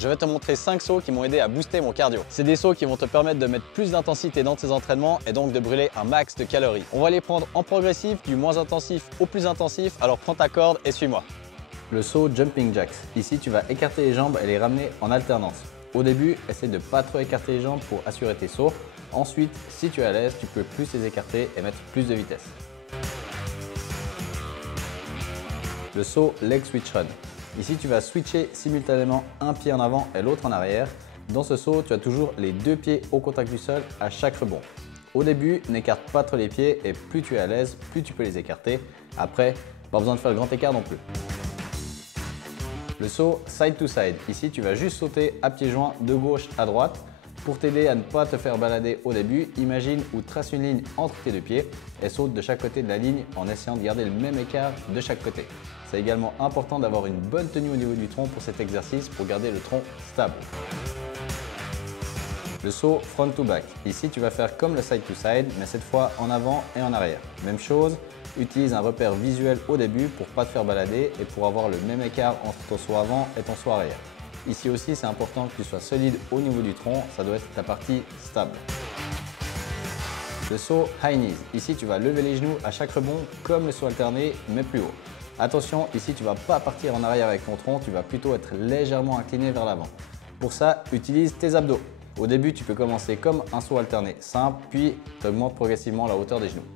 Je vais te montrer 5 sauts qui m'ont aidé à booster mon cardio. C'est des sauts qui vont te permettre de mettre plus d'intensité dans tes entraînements et donc de brûler un max de calories. On va les prendre en progressif, du moins intensif au plus intensif, alors prends ta corde et suis-moi. Le saut Jumping Jacks. Ici, tu vas écarter les jambes et les ramener en alternance. Au début, essaie de ne pas trop écarter les jambes pour assurer tes sauts. Ensuite, si tu es à l'aise, tu peux plus les écarter et mettre plus de vitesse. Le saut Leg Switch Run. Ici, tu vas switcher simultanément un pied en avant et l'autre en arrière. Dans ce saut, tu as toujours les deux pieds au contact du sol à chaque rebond. Au début, n'écarte pas trop les pieds et plus tu es à l'aise, plus tu peux les écarter. Après, pas besoin de faire le grand écart non plus. Le saut Side to Side. Ici, tu vas juste sauter à pieds joints de gauche à droite. Pour t'aider à ne pas te faire balader au début, imagine ou trace une ligne entre tes deux pieds et saute de chaque côté de la ligne en essayant de garder le même écart de chaque côté. C'est également important d'avoir une bonne tenue au niveau du tronc pour cet exercice pour garder le tronc stable. Le saut Front to Back. Ici, tu vas faire comme le Side to Side, mais cette fois en avant et en arrière. Même chose, utilise un repère visuel au début pour ne pas te faire balader et pour avoir le même écart entre ton saut avant et ton saut arrière. Ici aussi, c'est important que tu sois solide au niveau du tronc, ça doit être ta partie stable. Le saut High Knees. Ici, tu vas lever les genoux à chaque rebond comme le saut alterné, mais plus haut. Attention, ici, tu ne vas pas partir en arrière avec ton tronc, tu vas plutôt être légèrement incliné vers l'avant. Pour ça, utilise tes abdos. Au début, tu peux commencer comme un saut alterné simple, puis tu augmentes progressivement la hauteur des genoux.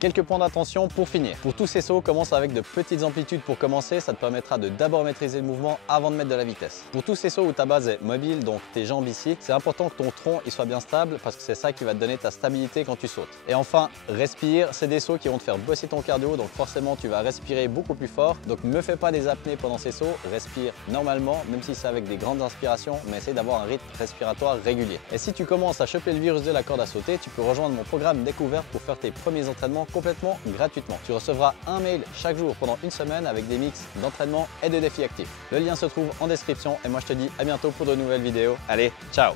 Quelques points d'attention pour finir. Pour tous ces sauts, commence avec de petites amplitudes pour commencer. Ça te permettra de d'abord maîtriser le mouvement avant de mettre de la vitesse. Pour tous ces sauts où ta base est mobile, donc tes jambes ici, c'est important que ton tronc il soit bien stable parce que c'est ça qui va te donner ta stabilité quand tu sautes. Et enfin, respire. C'est des sauts qui vont te faire bosser ton cardio, donc forcément tu vas respirer beaucoup plus fort. Donc ne fais pas des apnées pendant ces sauts. Respire normalement, même si c'est avec des grandes inspirations, mais essaye d'avoir un rythme respiratoire régulier. Et si tu commences à choper le virus de la corde à sauter, tu peux rejoindre mon programme découverte pour faire tes premiers entraînements complètement gratuitement. Tu recevras un mail chaque jour pendant une semaine avec des mix d'entraînement et de défis actifs. Le lien se trouve en description et moi je te dis à bientôt pour de nouvelles vidéos. Allez, ciao!